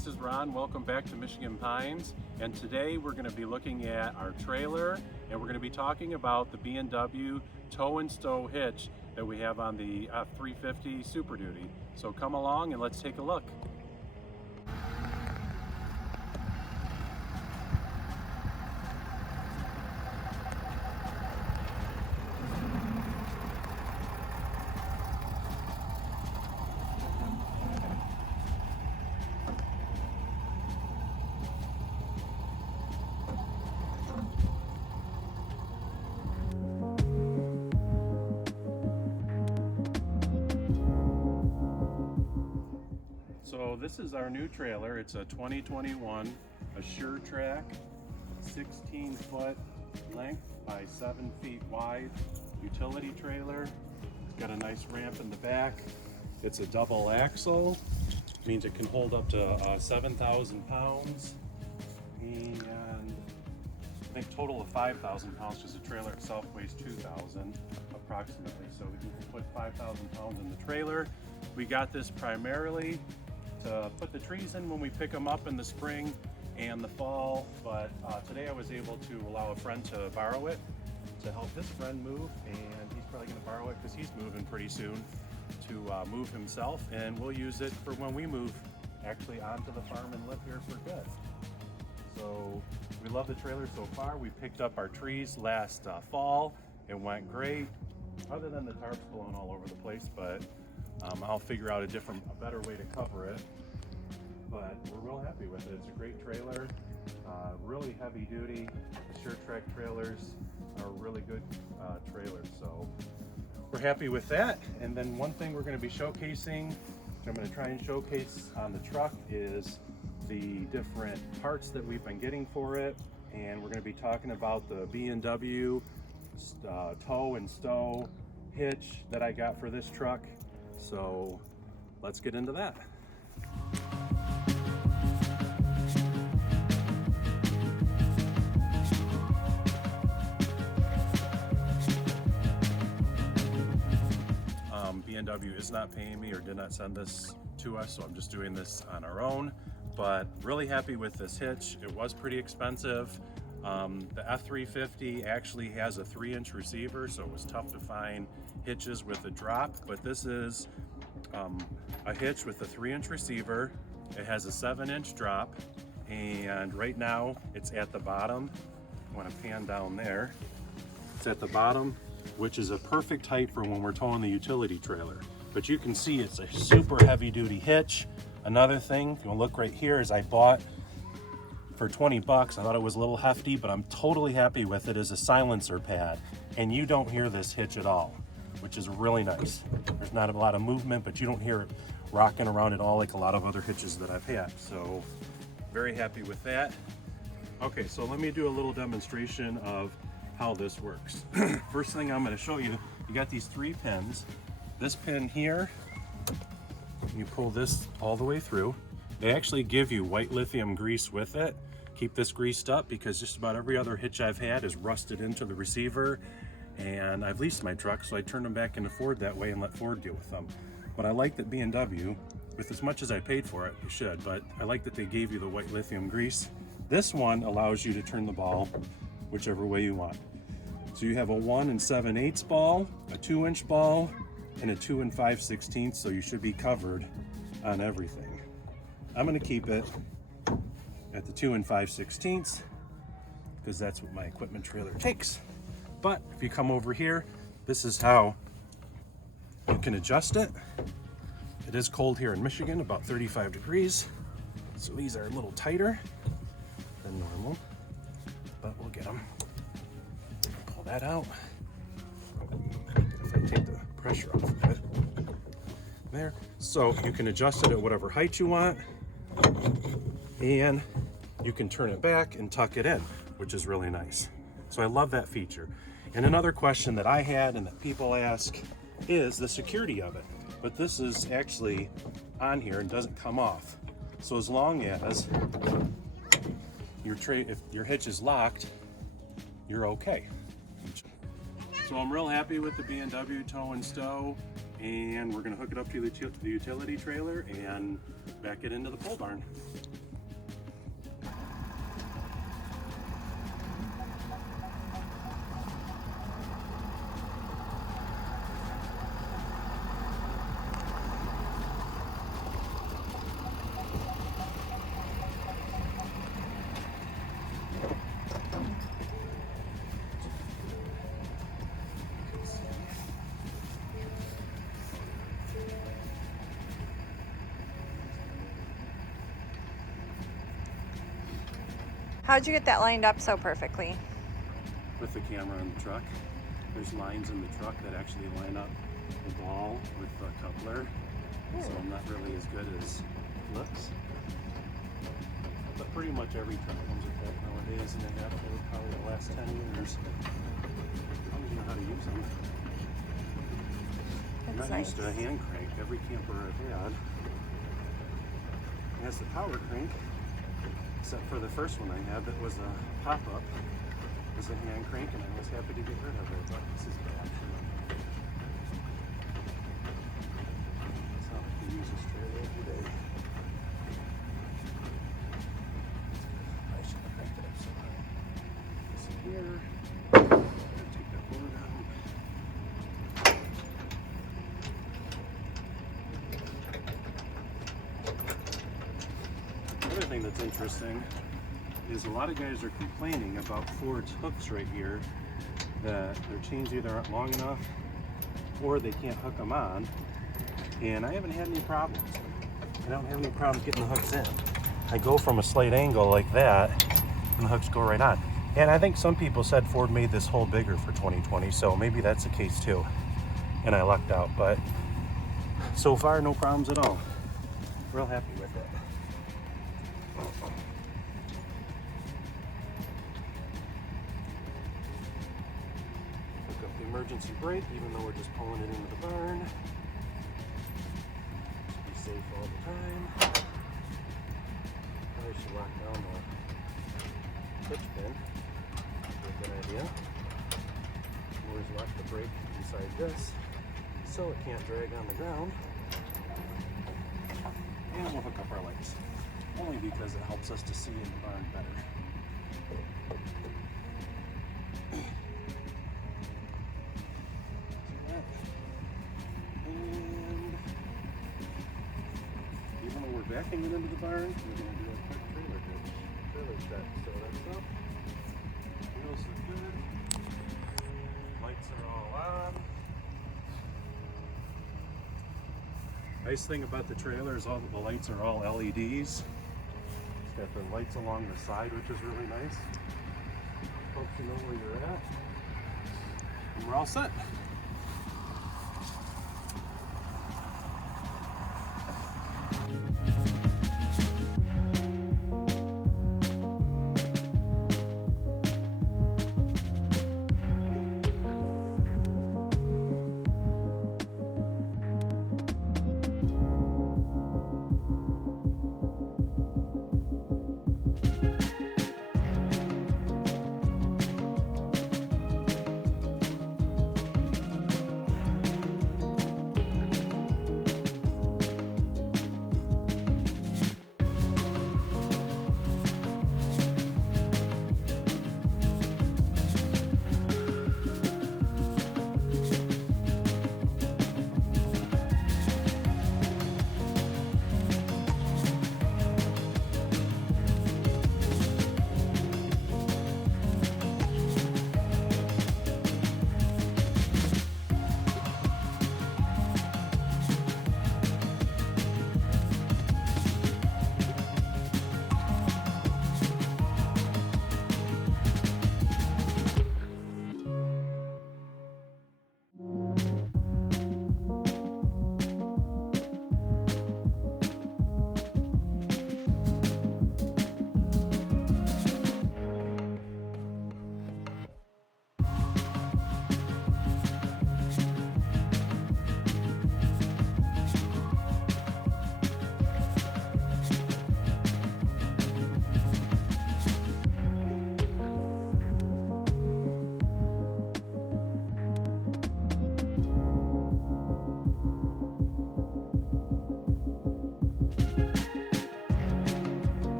this is Ron. Welcome back to Michigan Pines. And today we're going to be looking at our trailer, and we're going to be talking about the B&W tow and stow hitch that we have on the F350 Super Duty. So come along and let's take a look. So this is our new trailer. It's a 2021, a Sure-Trac, 16-foot length by 7 feet wide utility trailer. It's got a nice ramp in the back. It's a double axle, means it can hold up to 7,000 pounds, and I think total of 5,000 pounds because the trailer itself weighs 2,000 approximately. So we can put 5,000 pounds in the trailer. We got this primarily to put the trees in when we pick them up in the spring and the fall, but today I was able to allow a friend to borrow it to help his friend move, and he's probably going to borrow it because he's moving pretty soon to move himself, and we'll use it for when we move actually onto the farm and live here for good. So we love the trailer so far. We picked up our trees last fall. It went great, other than the tarps blowing all over the place, but I'll figure out a better way to cover it. But we're real happy with it. It's a great trailer, really heavy duty. The Sure-Trac trailers are really good trailers, so we're happy with that. And then one thing we're going to be showcasing, which I'm going to try and showcase on the truck, is the different parts that we've been getting for it. And we're going to be talking about the B&W tow and stow hitch that I got for this truck. So let's get into that. B&W is not paying me or did not send this to us, so I'm just doing this on our own, but really happy with this hitch. It was pretty expensive. The F350 actually has a 3-inch receiver, so it was tough to find hitches with a drop, but this is a hitch with a 3-inch receiver. It has a 7-inch drop, and right now it's at the bottom. I want to pan down there. It's at the bottom, which is a perfect height for when we're towing the utility trailer. But you can see it's a super heavy duty hitch. Another thing, if you look right here, is I bought for 20 bucks. I thought it was a little hefty, but I'm totally happy with it, as a silencer pad. And you don't hear this hitch at all, which is really nice. There's not a lot of movement, but you don't hear it rocking around at all like a lot of other hitches that I've had. So very happy with that. Okay, so let me do a little demonstration of how this works. First thing I'm going to show you, you got these 3 pins. This pin here, you pull this all the way through. They actually give you white lithium grease with it. Keep this greased up because just about every other hitch I've had is rusted into the receiver, and I've leased my truck, so I turned them back into Ford that way and let Ford deal with them. But I like that B&W, with as much as I paid for it, you should, but I like that they gave you the white lithium grease. This one allows you to turn the ball whichever way you want. So you have a 1 7/8 ball, a 2-inch ball, and a 2 5/16, so you should be covered on everything. I'm going to keep it at the 2 5/16 because that's what my equipment trailer takes. But if you come over here, this is how you can adjust it. It is cold here in Michigan, about 35 degrees, so these are a little tighter than normal, but we'll get them. Pull that out. If I take the pressure off of it. There. So you can adjust it at whatever height you want, and you can turn it back and tuck it in, which is really nice. So I love that feature. And another question that I had and that people ask is the security of it. But this is actually on here and doesn't come off. So as long as if your hitch is locked, you're okay. So I'm real happy with the B&W tow and stow, and we're gonna hook it up to the utility trailer and back it into the pole barn. How'd you get that lined up so perfectly? With the camera in the truck. There's lines in the truck that actually line up the ball with the coupler. So I'm not really as good as looks. But pretty much every truck comes with that nowadays, and they have for probably the last 10 years. I don't even know how to use them. I'm not used to a hand crank. Every camper I've had has the power crank, except for the first one I had that was a pop-up. It was a hand crank, and I was happy to get rid of it, but this is bad. That's how I can use this trailer every day. I should have cranked it up so high. This here. Take that board out. Another thing that's interesting is a lot of guys are complaining about Ford's hooks right here, that their chains either aren't long enough or they can't hook them on, and I haven't had any problems. I don't have any problems getting the hooks in. I go from a slight angle like that and the hooks go right on. And I think some people said Ford made this hole bigger for 2020, so maybe that's the case too, and I lucked out. But so far, no problems at all. Real happy with it. Hook up the emergency brake, even though we're just pulling it into the barn. Should be safe all the time. Probably should lock down the hitch pin. Be a good idea. Always lock the brake inside this so it can't drag on the ground. And we'll hook up our lights, only because it helps us to see in the barn better. And even though we're backing it into the barn, we're going to do a quick trailer check. So that's up. Wheels look good. Lights are all on. Nice thing about the trailer is all the lights are all LEDs. It's got the lights along the side, which is really nice. Helps you know where you're at. And we're all set.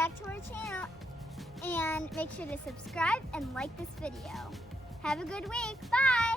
back to our channel and make sure to subscribe and like this video. Have a good week. Bye.